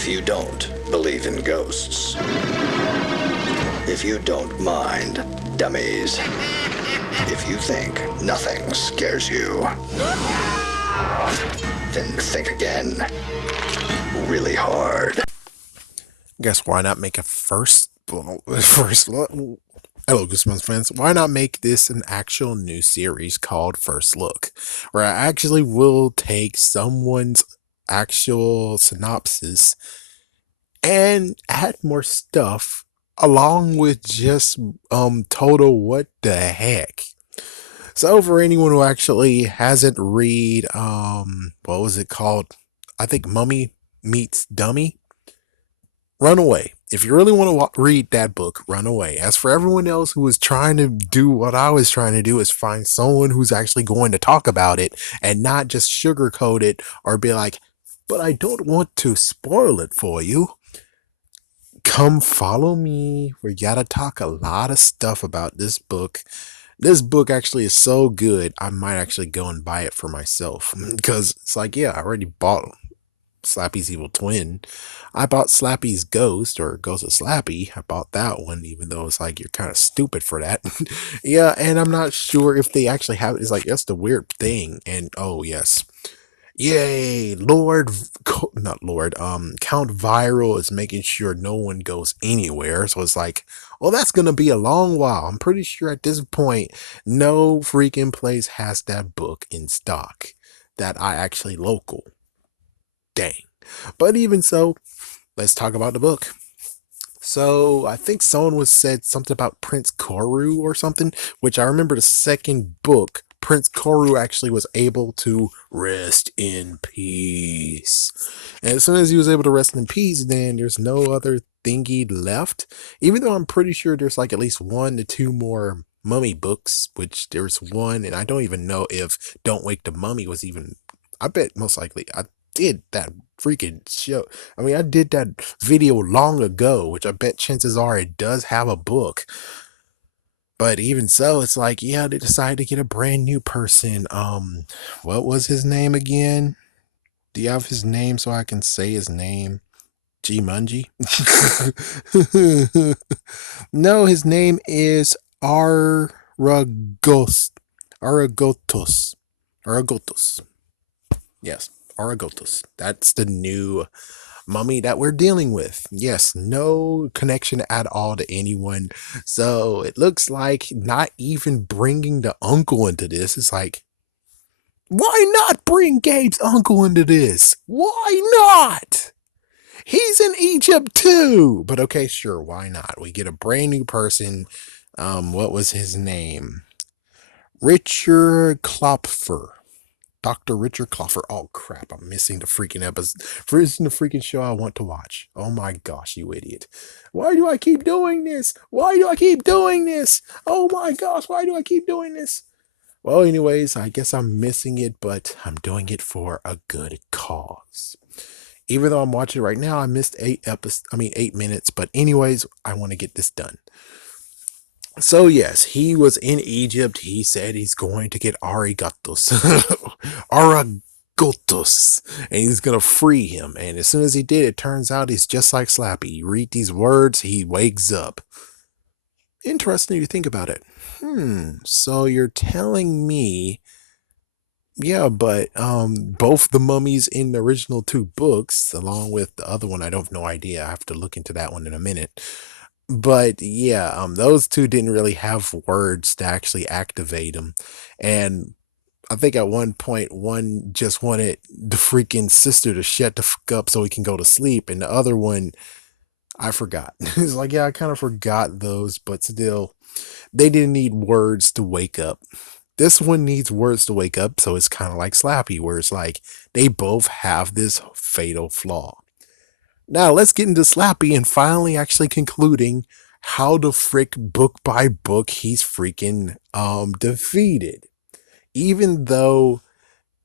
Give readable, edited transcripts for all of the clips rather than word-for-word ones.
If you don't believe in ghosts, if you don't mind dummies, if you think nothing scares you, then think again really hard. Guess why not make a first look? Hello, Goosebumps fans. Why not make this an actual new series called First Look, where I actually will take someone's actual synopsis and add more stuff along with just total what the heck. So for anyone who actually hasn't read what was it called? I think Mummy Meets Dummy. Run away. If you really want to read that book, run away. As for everyone else who is trying to do what I was trying to do, is find someone who's actually going to talk about it and not just sugarcoat it or be like, but I don't want to spoil it for you. Come follow me. We gotta talk a lot of stuff about this book. This book actually is so good, I might actually go and buy it for myself. Because it's like, yeah, I already bought Slappy's Evil Twin. I bought Slappy's Ghost, or Ghost of Slappy. I bought that one, even though it's like, you're kind of stupid for that. Yeah, and I'm not sure if they actually have it. It's like, that's the weird thing. And oh, yes. Yay, not Lord, Count Viral is making sure no one goes anywhere. So it's like, well, that's going to be a long while. I'm pretty sure at this point, no freaking place has that book in stock that I actually local. Dang. But even so, let's talk about the book. So I think someone was said something about Prince Koru or something, which I remember the second book, Prince Koru actually was able to rest in peace. And as soon as he was able to rest in peace, then there's no other thingy left. Even though I'm pretty sure there's like at least 1 to 2 more mummy books, which there's one, and I don't even know if Don't Wake the Mummy was even, I bet most likely I did that freaking show. I mean, I did that video long ago, which I bet chances are it does have a book. But even so, it's like, yeah, they decided to get a brand new person. What was his name again? Do you have his name so I can say his name? G Mungie? No, his name is Aragos. Aragotos. Aragotos. Yes, Aragotos. That's the new mummy that we're dealing with. Yes, no connection at all to anyone. So it looks like not even bringing the uncle into this. It's like, why not bring Gabe's uncle into this? Why not? He's in Egypt too. But okay, sure, why not? We get a brand new person. What was his name? Richard Klopfer. Dr. Richard Klopfer. Oh crap, I'm missing the freaking episode. Missing the freaking show I want to watch. Oh my gosh, you idiot. Why do I keep doing this? Why do I keep doing this? Oh my gosh, why do I keep doing this? Well, anyways, I guess I'm missing it, but I'm doing it for a good cause. Even though I'm watching it right now, I missed 8 minutes, but anyways, I want to get this done. So yes, he was in Egypt. He said he's going to get Arigatos. Aragotos. And he's going to free him. And as soon as he did, it turns out he's just like Slappy. You read these words, he wakes up. Interesting to think about it. So you're telling me, yeah, but both the mummies in the original 2 books, along with the other one, I don't have no idea. I have to look into that one in a minute. But yeah, those 2 didn't really have words to actually activate them. And I think at one point, one just wanted the freaking sister to shut the fuck up so he can go to sleep. And the other one, I forgot. It's like, yeah, I kind of forgot those, but still, they didn't need words to wake up. This one needs words to wake up, so it's kind of like Slappy, where it's like, they both have this fatal flaw. Now let's get into Slappy and finally actually concluding how the frick book by book he's freaking defeated. Even though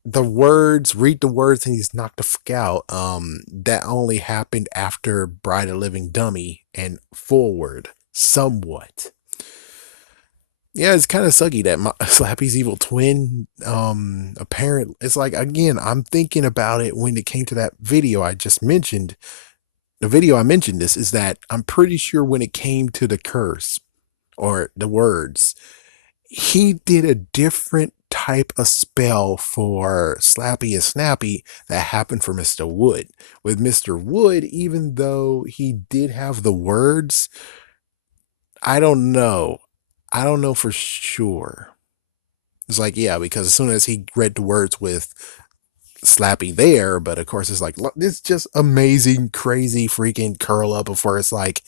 read the words and he's knocked the fuck out, that only happened after Bride of Living Dummy and forward somewhat. Yeah, it's kind of sucky that Slappy's Evil Twin, apparently, it's like, again, I'm thinking about it when it came to that video I just mentioned. the video I mentioned this is that I'm pretty sure when it came to the curse or the words, he did a different type of spell for Slappy and Snappy that happened for Mr. Wood. With Mr. Wood, even though he did have the words, I don't know. I don't know for sure. It's like, yeah, because as soon as he read the words with Slappy there, but of course it's like, look, this just amazing, crazy, freaking curl up before it's like,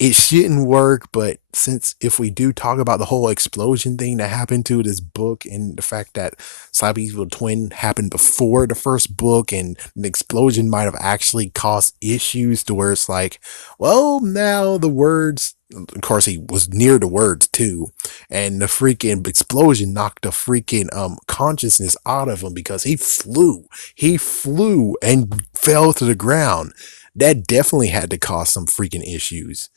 it shouldn't work, but since if we do talk about the whole explosion thing that happened to this book and the fact that Slappy's Evil Twin happened before the first book and the explosion might have actually caused issues to where it's like, well, now the words, of course he was near the words too, and the freaking explosion knocked the freaking consciousness out of him because he flew and fell to the ground. That definitely had to cause some freaking issues.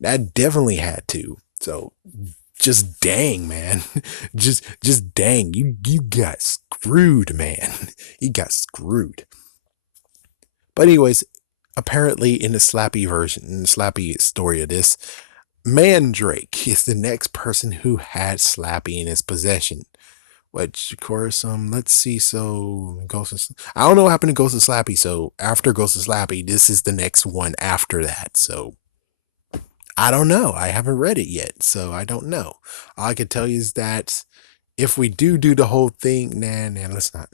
That definitely had to. So just dang, man. just dang. You got screwed, man. You got screwed. But anyways, apparently in the Slappy version, in the Slappy story of this, Mandrake is the next person who had Slappy in his possession. Which, of course, let's see. So, I don't know what happened to Ghost of Slappy. So, after Ghost of Slappy, this is the next one after that. So, I don't know. I haven't read it yet. So, I don't know. All I can tell you is that if we do the whole thing, let's not.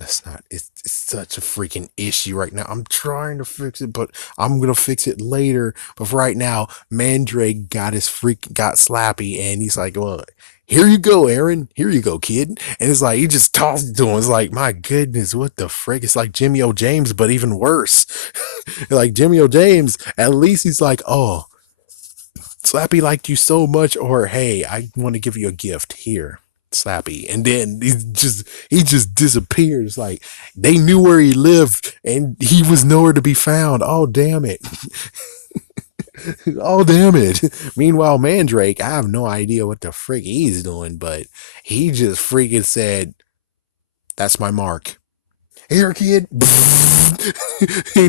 It's such a freaking issue right now. I'm trying to fix it, but I'm gonna fix it later. But for right now, Mandrake got Slappy, and he's like, well, here you go, Aaron. Here you go, kid. And it's like he just tossed it to him. It's like, my goodness, what the frick? It's like Jimmy O. James, but even worse. Like Jimmy O. James, at least he's like, oh, Slappy liked you so much, or hey, I want to give you a gift here, Slappy. And then he just disappears. Like they knew where he lived and he was nowhere to be found. Oh damn it. Oh damn it. Meanwhile, Mandrake, I have no idea what the frick he's doing, but he just freaking said, that's my mark. Here, kid. And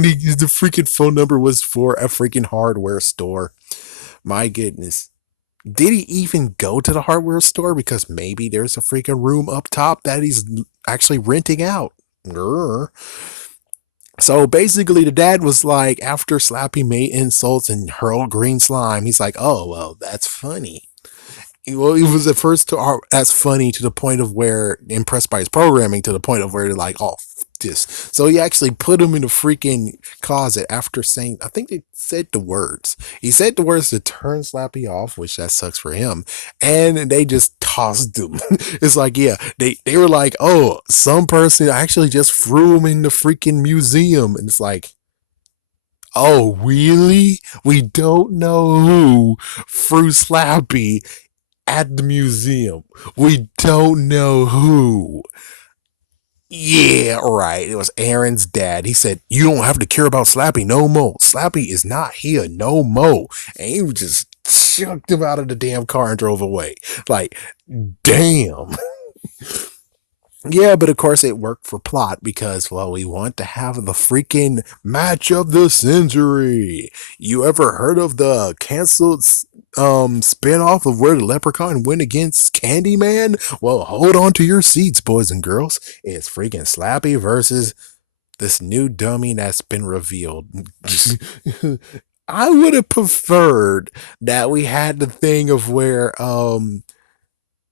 the freaking phone number was for a freaking hardware store. My goodness. Did he even go to the hardware store? Because maybe there's a freaking room up top that he's actually renting out. Grr. So basically, the dad was like, after Slappy made insults and hurled green slime, he's like, oh, well, that's funny. Well, it was at first that's funny to the point of where impressed by his programming to the point of where they're like, oh, this. So he actually put him in the freaking closet after saying, I think they said the words. He said the words to turn Slappy off, which that sucks for him. And they just tossed him. It's like, yeah, they were like, oh, some person actually just threw him in the freaking museum. And it's like, oh, really? We don't know who threw Slappy at the museum. We don't know who. Yeah, right. It was Aaron's dad. He said, you don't have to care about Slappy no more. Slappy is not here no more. And he just chucked him out of the damn car and drove away. Like, damn. Yeah, but of course it worked for plot because, well, we want to have the freaking match of the century. You ever heard of the canceled spin-off of where the leprechaun went against Candyman? Well, hold on to your seats, boys and girls. It's freaking Slappy versus this new dummy that's been revealed. I would have preferred that we had the thing of where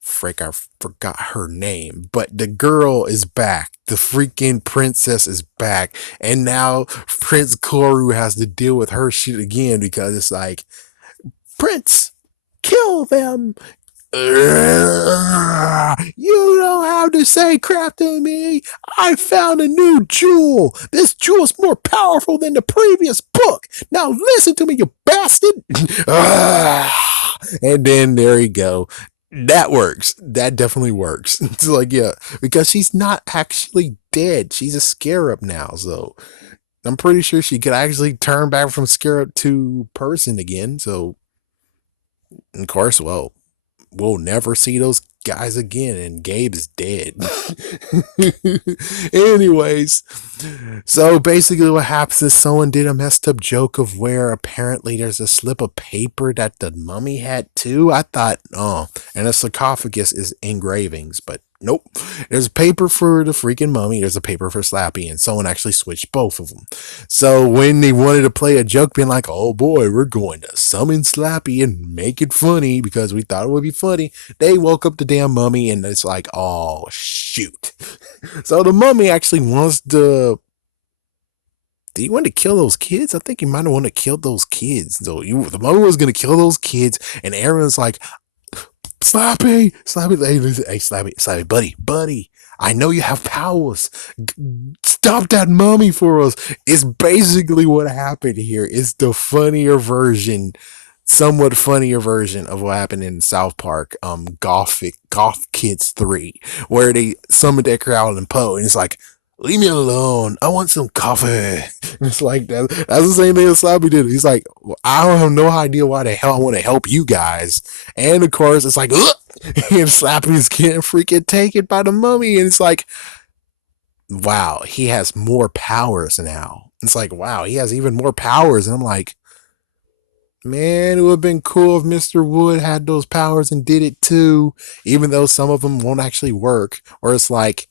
frick, I forgot her name, but the girl is back. The freaking princess is back. And now Prince Koru has to deal with her shit again because it's like, Prince, kill them. You don't have to say crap to me. I found a new jewel. This jewel's more powerful than the previous book. Now listen to me, you bastard. And then there you go. That works. That definitely works. It's like, yeah, because she's not actually dead. She's a scarab now. So I'm pretty sure she could actually turn back from scarab to person again. So, of course, well, we'll never see those guys again, and Gabe is dead. Anyways, so basically what happens is someone did a messed up joke of where apparently there's a slip of paper that the mummy had too. I thought, oh, and a sarcophagus is engravings, but nope. There's paper for the freaking mummy, there's a paper for Slappy, and someone actually switched both of them. So when they wanted to play a joke, being like, oh boy, we're going to summon Slappy and make it funny because we thought it would be funny, they woke up the damn mummy, and it's like, oh shoot. So the mummy actually wants to. Did he want to kill those kids? I think he might have wanted to kill those kids. So the mummy was going to kill those kids, and Aaron's like, Slappy, Slappy, hey, Slappy, buddy, I know you have powers. Stop that mummy for us. It's basically what happened here. It's the funnier version, somewhat funnier version of what happened in South Park, Goth Kids 3, where they summoned that crowd and Poe, and it's like, leave me alone. I want some coffee. It's like that. That's the same thing as Slappy did. He's like, well, I don't have no idea why the hell I want to help you guys. And of course, it's like, ugh! And Slappy's getting freaking taken by the mummy. And it's like, wow, he has more powers now. It's like, wow, he has even more powers. And I'm like, man, it would have been cool if Mr. Wood had those powers and did it too, even though some of them won't actually work. Or it's like,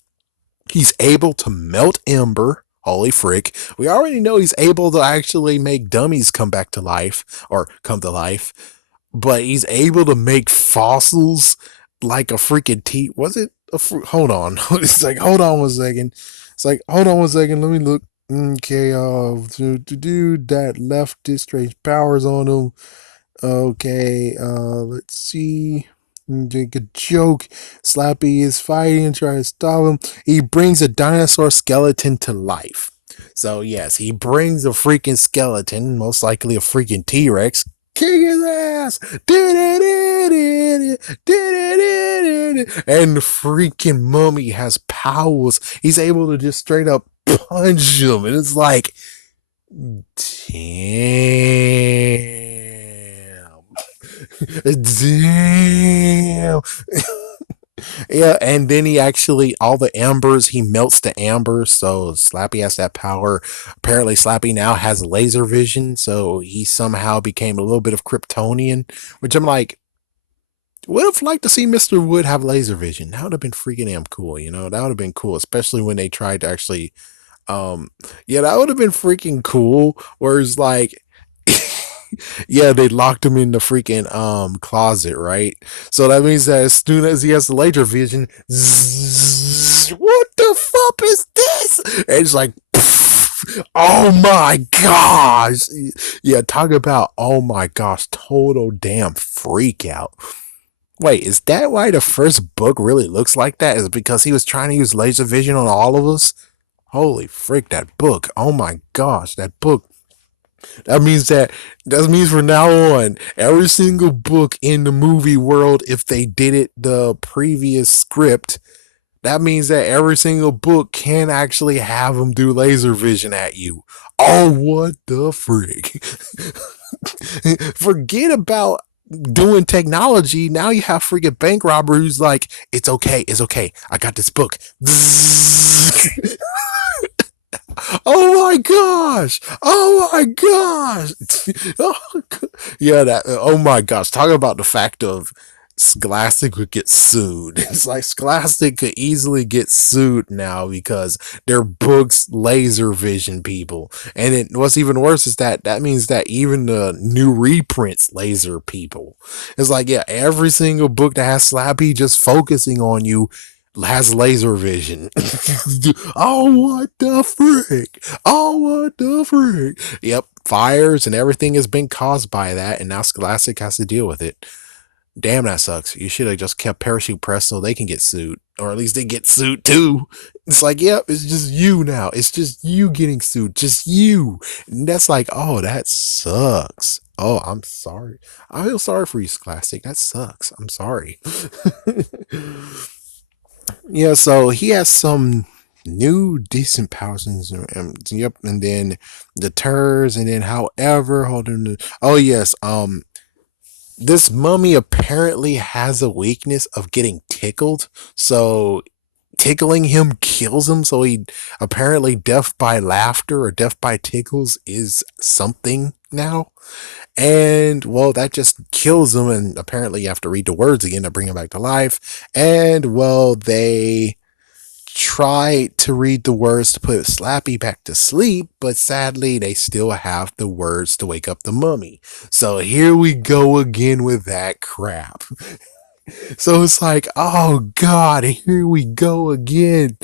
he's able to melt ember. Holy frick. We already know he's able to actually make dummies come back to life, or come to life. But he's able to make fossils like a freaking tea. Was it a hold on. It's like, hold on one second. It's like, hold on one second. Let me look. Okay, to do that left this strange powers on him. Okay, let's see. Make a joke. Slappy is fighting and trying to stop him. He brings a dinosaur skeleton to life. So yes, he brings a freaking skeleton, most likely a freaking T-Rex. Kick his ass! And the freaking mummy has powers. He's able to just straight up punch him. And it's like, damn. Damn. Yeah, and then he actually, all the ambers, he melts the ambers, so Slappy has that power. Apparently, Slappy now has laser vision, so he somehow became a little bit of Kryptonian, which I'm like, would have liked to see Mr. Wood have laser vision. That would have been freaking damn cool, you know? That would have been cool, especially when they tried to actually, yeah, that would have been freaking cool, whereas like, yeah, they locked him in the freaking closet, right? So that means that as soon as he has the laser vision, zzz, what the fuck is this? And it's like, pff, oh my gosh. Yeah, talk about, oh my gosh, total damn freak out. Wait, is that why the first book really looks like that? Is it because he was trying to use laser vision on all of us? Holy frick, that book. Oh my gosh, that book. That means from now on, every single book in the movie world, if they did it the previous script, that means that every single book can actually have them do laser vision at you. Oh, what the frick? Forget about doing technology. Now you have freaking bank robber who's like, it's okay, I got this book. Oh my gosh! Oh my gosh! Oh, yeah, that. Oh my gosh! Talk about the fact of Scholastic would get sued. It's like Scholastic could easily get sued now because their books laser vision people. And what's even worse is that means that even the new reprints laser people. It's like, yeah, every single book that has Slappy just focusing on you has laser vision. Oh, what the frick? Oh, what the frick? Yep, fires and everything has been caused by that, and now Scholastic has to deal with it. Damn, that sucks. You should have just kept Parachute Press so they can get sued, or at least they get sued too. It's like, yep, it's just you now. It's just you getting sued, just you. And that's like, oh, that sucks. Oh, I'm sorry. I feel sorry for you, Scholastic. That sucks. I'm sorry. Yeah, so he has some new decent powers, and yep, and then the turds, and then however, hold on. Oh yes, this mummy apparently has a weakness of getting tickled. So tickling him kills him. So he apparently death by laughter or death by tickles is something now. And well, that just kills him. And apparently you have to read the words again to bring him back to life. And well, they try to read the words to put Slappy back to sleep, but sadly they still have the words to wake up the mummy. So here we go again with that crap. So it's like, oh god, here we go again.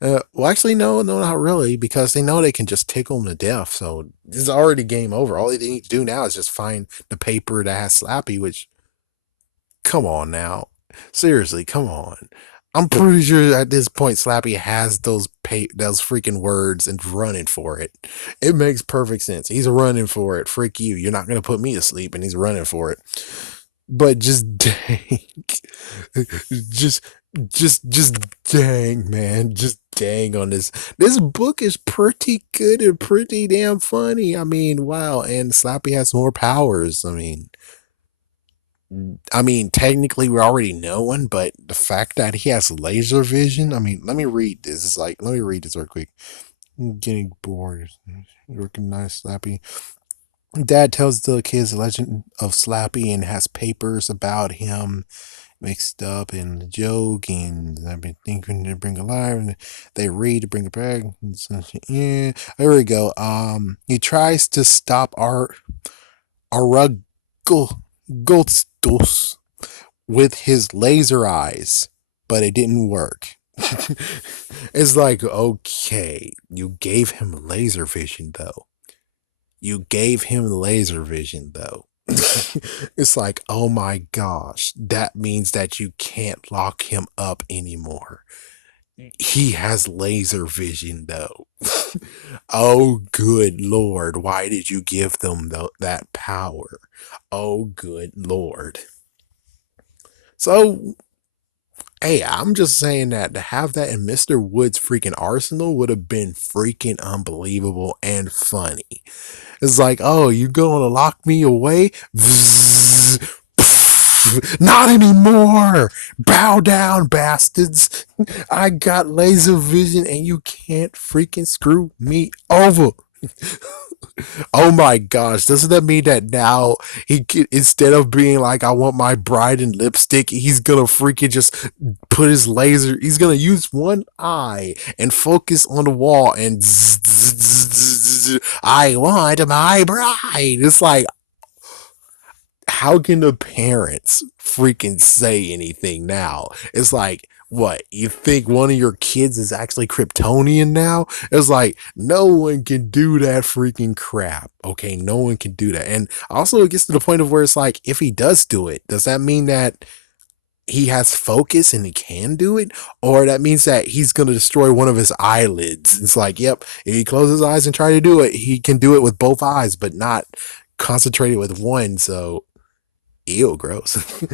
Well, actually, no, not really, because they know they can just tickle him to death. So this is already game over. All they need to do now is just find the paper that has Slappy, which, come on now. Seriously, come on. I'm pretty sure at this point Slappy has those freaking words and running for it. It makes perfect sense. He's running for it. Freak you. You're not gonna put me to sleep, and he's running for it. But just dang. just just dang, man. Just dang on this. This book is pretty good and pretty damn funny. I mean, wow, and Slappy has more powers. I mean, technically we already know one, but the fact that he has laser vision, I mean, let me read this. It's like, let me read this real quick. I'm getting bored. You recognize Slappy. Dad tells the kids the legend of Slappy and has papers about him mixed up in joke, and I've been thinking to bring alive, and they read to bring it back. Yeah, there we go. He tries to stop our Arugulstos with his laser eyes, but it didn't work. It's like, okay, you gave him laser vision though. You gave him laser vision though. It's like, oh my gosh, that means that you can't lock him up anymore. He has laser vision though. Oh, good lord, why did you give them that power? Oh, good lord. So, hey, I'm just saying that to have that in Mr. Wood's freaking arsenal would have been freaking unbelievable and funny. It's like, oh, you gonna lock me away? Not anymore! Bow down, bastards! I got laser vision and you can't freaking screw me over. Oh my gosh, doesn't that mean that now instead of being like, I want my bride in lipstick, he's gonna freaking just put his laser, he's gonna use one eye and focus on the wall and I want my bride. It's like, how can the parents freaking say anything now? It's like, what, you think one of your kids is actually Kryptonian now? It's like, no one can do that freaking crap. Okay, no one can do that. And also it gets to the point of where it's like, if he does do it, does that mean that he has focus and he can do it? Or that means that he's going to destroy one of his eyelids? It's like, yep, if he closes his eyes and try to do it, he can do it with both eyes, but not concentrate it with one. So ew, gross.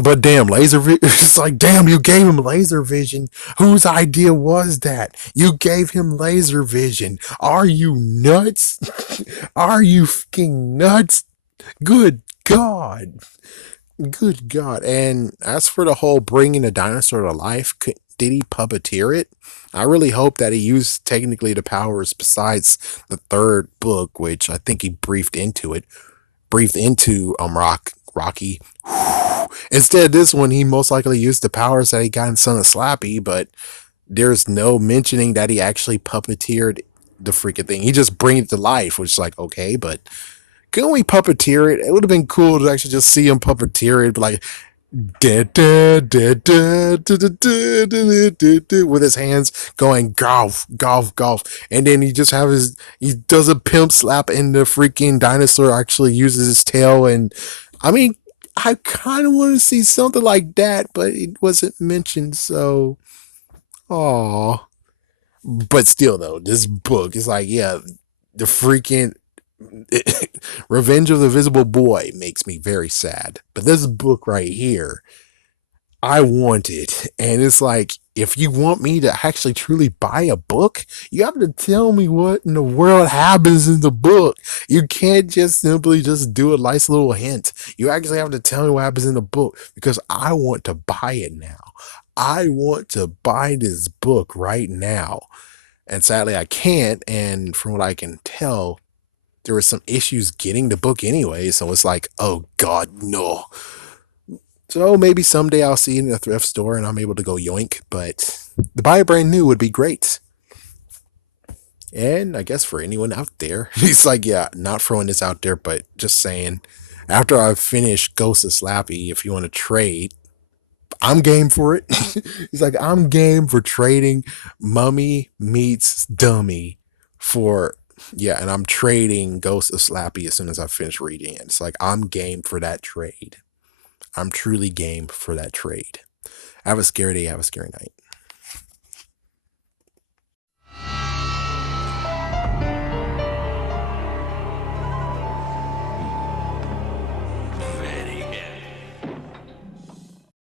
But damn, laser vision. It's like, damn, you gave him laser vision. Whose idea was that? You gave him laser vision. Are you nuts? Are you fucking nuts? Good God. Good God. And as for the whole bringing a dinosaur to life, did he puppeteer it? I really hope that he used technically the powers besides the third book, which I think he breathed into Rocky. Instead, this one he most likely used the powers that he got in Son of Slappy, but there's no mentioning that he actually puppeteered the freaking thing. He just bring it to life, which is like, okay, but couldn't we puppeteer it? It would have been cool to actually just see him puppeteer it, but like with his hands going golf, golf, golf, and then he does a pimp slap, and the freaking dinosaur actually uses his tail. And I mean, I kind of want to see something like that, but it wasn't mentioned. So, oh, but still though, this book is like, yeah, the freaking Revenge of the Visible Boy makes me very sad, but this book right here, I want it. And it's like, if you want me to actually truly buy a book, you have to tell me what in the world happens in the book. You can't just simply just do a nice little hint. You actually have to tell me what happens in the book because I want to buy it now. I want to buy this book right now. And sadly, I can't. And from what I can tell, there were some issues getting the book anyway. So it's like, oh God, no. So maybe someday I'll see it in a thrift store and I'm able to go yoink, but to buy it brand new would be great. And I guess for anyone out there, he's like, yeah, not throwing this out there, but just saying, after I finish Ghost of Slappy, if you want to trade, I'm game for it. He's like, I'm game for trading Mummy meets Dummy for, yeah, and I'm trading Ghost of Slappy as soon as I finish reading it. It's like, I'm game for that trade. I'm truly game for that trade. Have a scary day. Have a scary night.